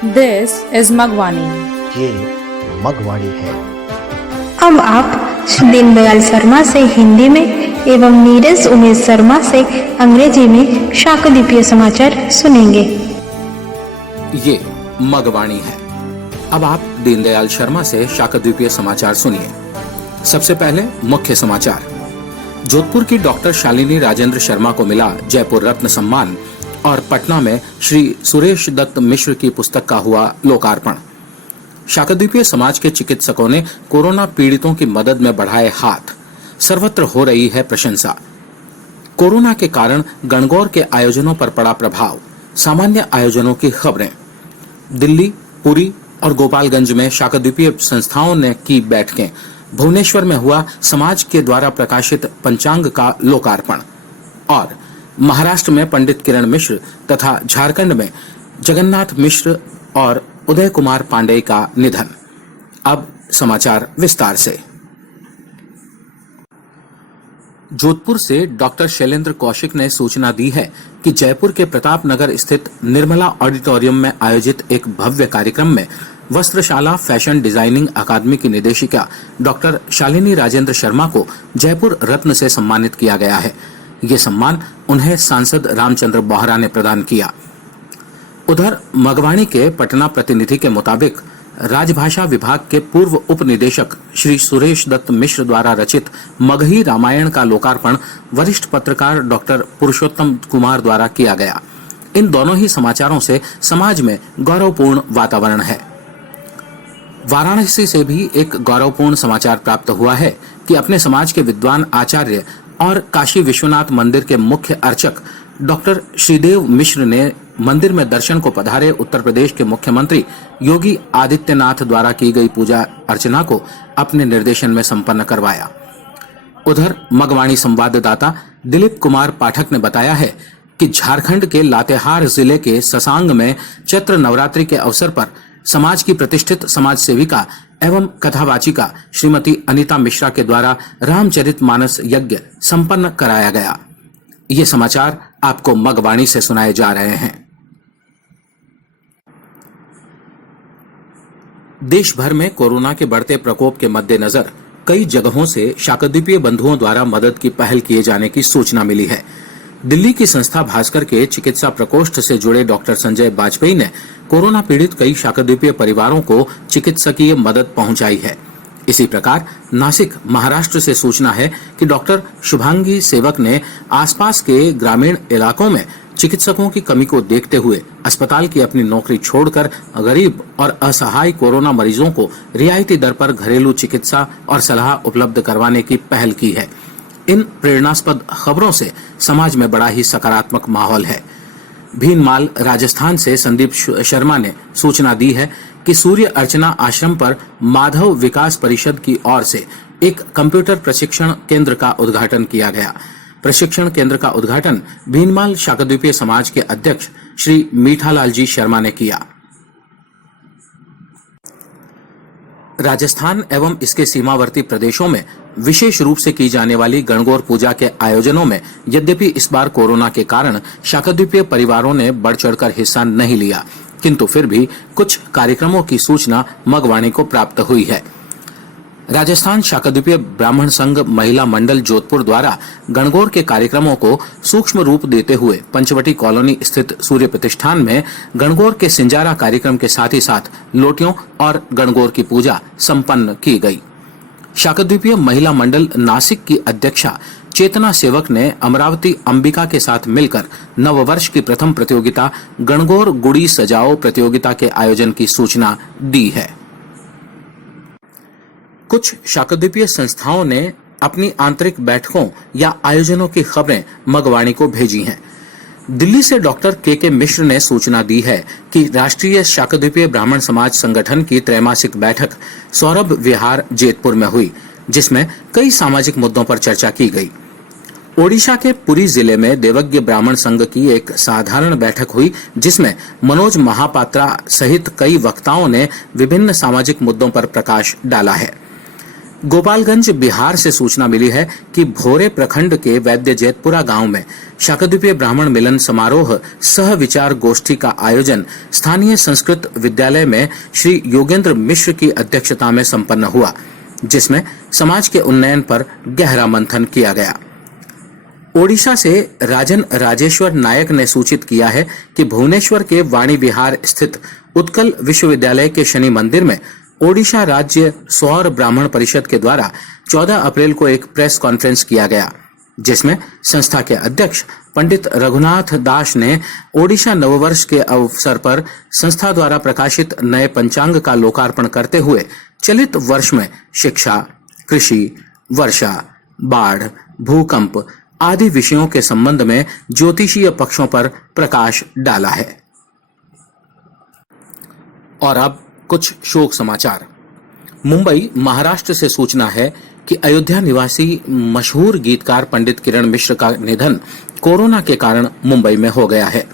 This is Magwani. ये मगवाणी है। अब आप दीनदयाल शर्मा से हिंदी में एवं नीरज उमेश शर्मा से अंग्रेजी में शाकद्वीपीय समाचार सुनेंगे। ये मगवाणी है। अब आप दीनदयाल शर्मा से शाकद्वीपीय समाचार सुनिए। सबसे पहले मुख्य समाचार। जोधपुर की डॉक्टर शालिनी राजेंद्र शर्मा को मिला जयपुर रत्न सम्मान और पटना में श्री सुरेश दत्त मिश्र की पुस्तक का हुआ लोकार्पण। शाकद्वीपीय समाज के चिकित्सकों ने कोरोना पीड़ितों की मदद में बढ़ाए हाथ, सर्वत्र हो रही है प्रशंसा। कोरोना के कारण गणगौर के आयोजनों पर पड़ा प्रभाव, सामान्य आयोजनों की खबरें। दिल्ली, पुरी और गोपालगंज में शाकद्वीपीय संस्थाओं ने की बैठकें। भुवनेश्वर में हुआ समाज के द्वारा प्रकाशित पंचांग का लोकार्पण। और महाराष्ट्र में पंडित किरण मिश्र तथा झारखंड में जगन्नाथ मिश्र और उदय कुमार पांडेय का निधन। अब समाचार विस्तार से। जोधपुर से डॉक्टर शैलेंद्र कौशिक ने सूचना दी है कि जयपुर के प्रताप नगर स्थित निर्मला ऑडिटोरियम में आयोजित एक भव्य कार्यक्रम में वस्त्रशाला फैशन डिजाइनिंग अकादमी की निदेशिका डॉक्टर शालिनी राजेंद्र शर्मा को जयपुर रत्न से सम्मानित किया गया है। ये सम्मान उन्हें सांसद रामचंद्र बोहरा ने प्रदान किया। उधर मगवाणी के पटना प्रतिनिधि के मुताबिक राजभाषा विभाग के पूर्व उप निदेशक श्री सुरेश दत्त मिश्र द्वारा रचित मगही रामायण का लोकार्पण वरिष्ठ पत्रकार डॉक्टर पुरुषोत्तम कुमार द्वारा किया गया। इन दोनों ही समाचारों से समाज में गौरवपूर्ण वातावरण है। वाराणसी से भी एक गौरवपूर्ण समाचार प्राप्त हुआ है कि अपने समाज के विद्वान आचार्य और काशी विश्वनाथ मंदिर के मुख्य अर्चक डॉक्टर श्रीदेव मिश्र ने मंदिर में दर्शन को पधारे उत्तर प्रदेश के मुख्यमंत्री योगी आदित्यनाथ द्वारा की गई पूजा अर्चना को अपने निर्देशन में संपन्न करवाया। उधर मगवाणी संवाददाता दिलीप कुमार पाठक ने बताया है कि झारखंड के लातेहार जिले के ससांग में चैत्र नवरात्रि के अवसर पर समाज की प्रतिष्ठित समाज सेविका एवं कथावाचिका श्रीमती अनीता मिश्रा के द्वारा रामचरितमानस यज्ञ संपन्न कराया गया। ये समाचार आपको मगवाणी से सुनाए जा रहे हैं। देश भर में कोरोना के बढ़ते प्रकोप के मद्देनजर कई जगहों से शाकद्वीपीय बंधुओं द्वारा मदद की पहल किए जाने की सूचना मिली है। दिल्ली की संस्था भास्कर के चिकित्सा प्रकोष्ठ से जुड़े डॉक्टर संजय वाजपेयी ने कोरोना पीड़ित कई शाकद्वीपीय परिवारों को चिकित्सकीय मदद पहुंचाई है। इसी प्रकार नासिक, महाराष्ट्र से सूचना है कि डॉक्टर शुभांगी सेवक ने आसपास के ग्रामीण इलाकों में चिकित्सकों की कमी को देखते हुए अस्पताल की अपनी नौकरी छोड़कर गरीब और असहाय कोरोना मरीजों को रियायती दर पर घरेलू चिकित्सा और सलाह उपलब्ध करवाने की पहल की है। इन प्रेरणास्पद खबरों से समाज में बड़ा ही सकारात्मक माहौल है। भीनमाल, राजस्थान से संदीप शर्मा ने सूचना दी है कि सूर्य अर्चना आश्रम पर माधव विकास परिषद की ओर से एक कंप्यूटर प्रशिक्षण केंद्र का उद्घाटन किया गया। प्रशिक्षण केंद्र का उद्घाटन भीनमाल शाकद्वीपीय समाज के अध्यक्ष श्री मीठालाल जी शर्मा ने किया। राजस्थान एवं इसके सीमावर्ती प्रदेशों में विशेष रूप से की जाने वाली गणगौर पूजा के आयोजनों में यद्यपि इस बार कोरोना के कारण शाकद्वीपीय परिवारों ने बढ़ चढ़कर हिस्सा नहीं लिया, किंतु फिर भी कुछ कार्यक्रमों की सूचना मगवाणी को प्राप्त हुई है। राजस्थान शाकद्वीपीय ब्राह्मण संघ महिला मंडल जोधपुर द्वारा गणगौर के कार्यक्रमों को सूक्ष्म रूप देते हुए पंचवटी कॉलोनी स्थित सूर्य प्रतिष्ठान में गणगौर के सिंजारा कार्यक्रम के साथ ही साथ लोटियों और गणगौर की पूजा संपन्न की गई। शाकद्वीपीय महिला मंडल नासिक की अध्यक्षा चेतना सेवक ने अमरावती अंबिका के साथ मिलकर नववर्ष की प्रथम प्रतियोगिता गणगौर गुड़ी सजाओ प्रतियोगिता के आयोजन की सूचना दी है। कुछ शाकद्वीपीय संस्थाओं ने अपनी आंतरिक बैठकों या आयोजनों की खबरें मगवाणी को भेजी हैं। दिल्ली से डॉक्टर के मिश्र ने सूचना दी है कि राष्ट्रीय शाकद्वीपीय ब्राह्मण समाज संगठन की त्रैमासिक बैठक सौरभ विहार जेतपुर में हुई, जिसमें कई सामाजिक मुद्दों पर चर्चा की गई। ओडिशा के पुरी जिले में देवज्ञ ब्राह्मण संघ की एक साधारण बैठक हुई, जिसमें मनोज महापात्रा सहित कई वक्ताओं ने विभिन्न सामाजिक मुद्दों पर प्रकाश डाला है। गोपालगंज बिहार से सूचना मिली है कि भोरे प्रखंड के वैद्य जैतपुरा गांव में शाकद्वीपीय ब्राह्मण मिलन समारोह सह विचार गोष्ठी का आयोजन स्थानीय संस्कृत विद्यालय में श्री योगेंद्र मिश्र की अध्यक्षता में संपन्न हुआ, जिसमें समाज के उन्नयन पर गहरा मंथन किया गया। ओडिशा से राजन राजेश्वर नायक ने सूचित किया है कि भुवनेश्वर के वाणी विहार स्थित उत्कल विश्वविद्यालय के शनि मंदिर में ओडिशा राज्य सौर ब्राह्मण परिषद के द्वारा 14 अप्रैल को एक प्रेस कॉन्फ्रेंस किया गया, जिसमें संस्था के अध्यक्ष पंडित रघुनाथ दास ने ओडिशा नववर्ष के अवसर पर संस्था द्वारा प्रकाशित नए पंचांग का लोकार्पण करते हुए चलित वर्ष में शिक्षा, कृषि, वर्षा, बाढ़, भूकंप आदि विषयों के संबंध में ज्योतिषीय पक्षों पर प्रकाश डाला है। और अब कुछ शोक समाचार। मुंबई, महाराष्ट्र से सूचना है कि अयोध्या निवासी मशहूर गीतकार पंडित किरण मिश्र का निधन कोरोना के कारण मुंबई में हो गया है।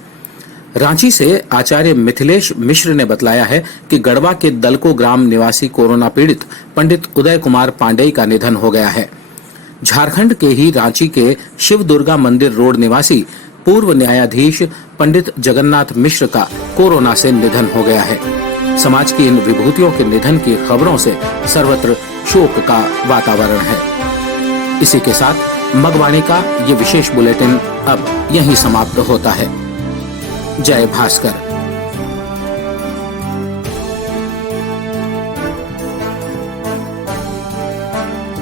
रांची से आचार्य मिथिलेश मिश्र ने बतलाया है कि गढ़वा के दलको ग्राम निवासी कोरोना पीड़ित पंडित उदय कुमार पांडेय का निधन हो गया है। झारखंड के ही रांची के शिव दुर्गा मंदिर रोड निवासी पूर्व न्यायाधीश पंडित जगन्नाथ मिश्र का कोरोना से निधन हो गया है। समाज की इन विभूतियों के निधन की खबरों से सर्वत्र शोक का वातावरण है। इसी के साथ मगवाणी का ये विशेष बुलेटिन अब यहीं समाप्त होता है। जय Bhaskar.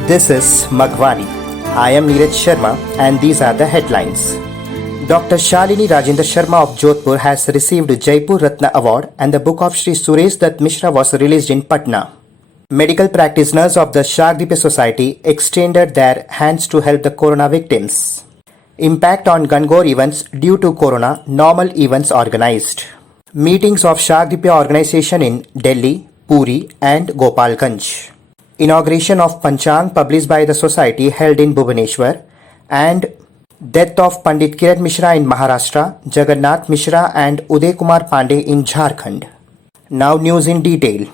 This is Magwani. I am Neeraj Sharma and these are the headlines. Dr. Shalini Rajendra Sharma of Jodhpur has received Jaipur Ratna Award and the book of Shri Suresh Dutt Mishra was released in Patna. Medical practitioners of the Shakdip Society extended their hands to help the corona victims. Impact on Gangor events due to corona, normal events organized. Meetings of Shakdip organization in Delhi, Puri and Gopalganj. Inauguration of Panchang published by the society held in Bhubaneswar and death of Pandit Kiran Mishra in Maharashtra, Jagannath Mishra and Uday Kumar Pandey in Jharkhand. Now news in detail.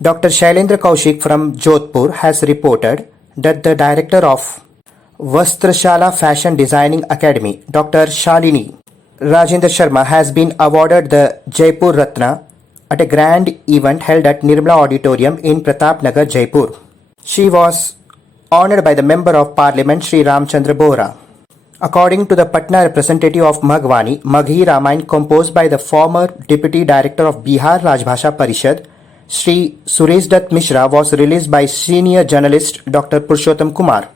Dr. Shailendra Kaushik from Jodhpur has reported that the director of Vastrashala Fashion Designing Academy, Dr. Shalini Rajendra Sharma, has been awarded the Jaipur Ratna at a grand event held at Nirmala Auditorium in Pratap Nagar, Jaipur. She was honored by the Member of Parliament Sri Ramchandra Bohra. According to the Patna representative of Magwani, Maghi Ramayan composed by the former Deputy Director of Bihar Rajbhasha Parishad, Sri Suresh Dutt Mishra, was released by senior journalist Dr. Purushottam Kumar.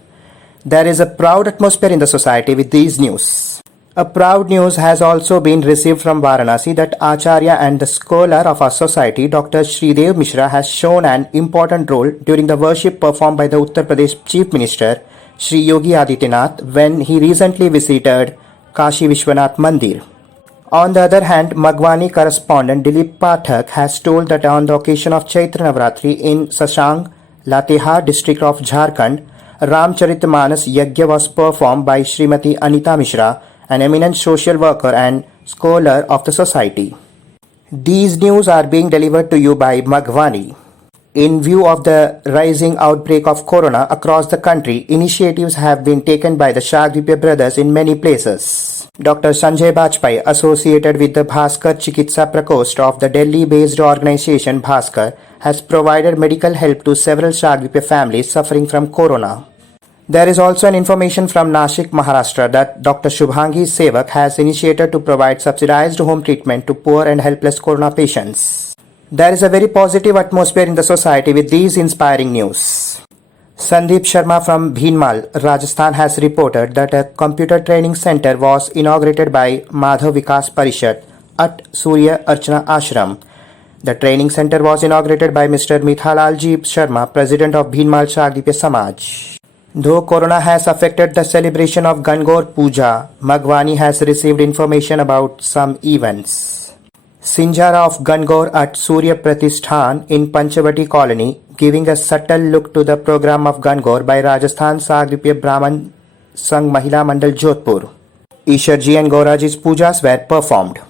There is a proud atmosphere in the society with these news. A proud news has also been received from Varanasi that Acharya and the scholar of our society, Dr. Shridev Mishra, has shown an important role during the worship performed by the Uttar Pradesh Chief Minister, Shri Yogi Adityanath, when he recently visited Kashi Vishwanath Mandir. On the other hand, Magwani correspondent Dilip Pathak has told that on the occasion of Chaitra Navratri in Sashang, Latehar district of Jharkhand, Ramcharitmanas Yajna was performed by Srimati Anita Mishra, an eminent social worker and scholar of the society. These news are being delivered to you by Magwani. In view of the rising outbreak of corona across the country, initiatives have been taken by the Shakdip brothers in many places. Dr. Sanjay Bajpai, associated with the Bhaskar Chikitsa Prakost of the Delhi-based organization Bhaskar, has provided medical help to several Shakdip families suffering from corona. There is also an information from Nashik, Maharashtra that Dr. Shubhangi Sevak has initiated to provide subsidized home treatment to poor and helpless corona patients. There is a very positive atmosphere in the society with these inspiring news. Sandeep Sharma from Bhinmal, Rajasthan has reported that a computer training center was inaugurated by Madhav Vikas Parishad at Surya Archana Ashram. The training center was inaugurated by Mr. Mithalalji Sharma, President of Bhinmal Shakdip Samaj. Though corona has affected the celebration of Gangor Puja, Magwani has received information about some events. Sinjara of Gangor at Surya Pratishthan in Panchavati colony, giving a subtle look to the program of Gangor by Rajasthan Shakdip Brahman Sangh Mahila Mandal Jodhpur. Isharji and Gauraji's pujas were performed.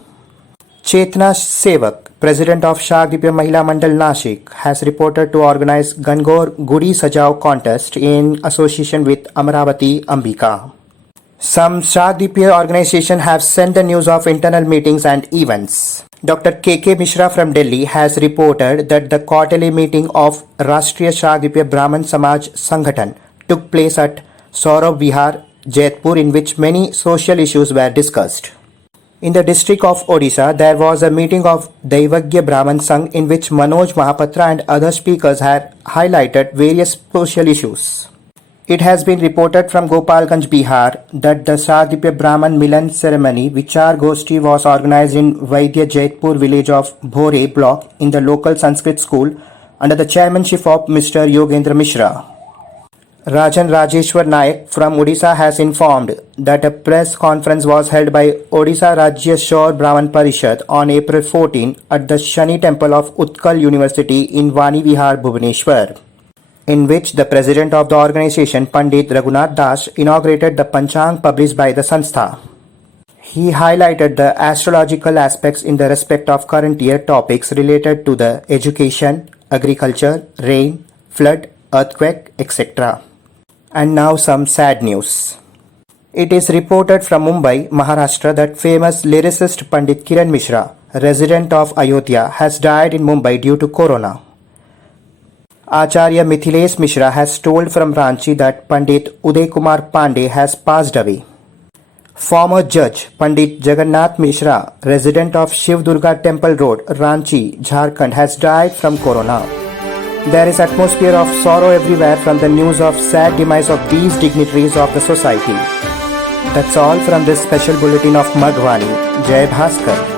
Chetna Sevak, president of Shagdipya Mahila Mandal Nashik, has reported to organize Gangor Gudi Sajao contest in association with Amaravati Ambika. Some Shagdipya organizations have sent the news of internal meetings and events. Dr. K.K. Mishra from Delhi has reported that the quarterly meeting of Rashtriya Shagdipya Brahman Samaj Sanghatan took place at Saurav Vihar, Jaipur, in which many social issues were discussed. In the district of Odisha, there was a meeting of Daivagya Brahman Sangh in which Manoj Mahapatra and other speakers had highlighted various social issues. It has been reported from Gopalganj, Bihar, that the Shagdipya Brahman Milan ceremony Vichar Goshti was organized in Vaidya Jaitpur village of Bhore block in the local Sanskrit school under the chairmanship of Mr. Yogendra Mishra. Rajan Rajeshwar Naik from Odisha has informed that a press conference was held by Odisha Rajya Shaur Brahman Parishad on April 14 at the Shani Temple of Utkal University in Vani Vihar, Bhubaneswar, in which the president of the organization, Pandit Raghunath Das, inaugurated the Panchang published by the Sanstha. He highlighted the astrological aspects in the respect of current year topics related to the education, agriculture, rain, flood, earthquake, etc. And now some sad news. It is reported from Mumbai, Maharashtra that famous lyricist Pandit Kiran Mishra, resident of Ayodhya, has died in Mumbai due to corona. Acharya Mithilesh Mishra has told from Ranchi that Pandit Uday Kumar Pandey has passed away. Former judge Pandit Jagannath Mishra, resident of Shiv Durga Temple Road, Ranchi, Jharkhand, has died from corona. There is atmosphere of sorrow everywhere from the news of sad demise of these dignitaries of the society. That's all from this special bulletin of Maghwani. Jai Bhaskar.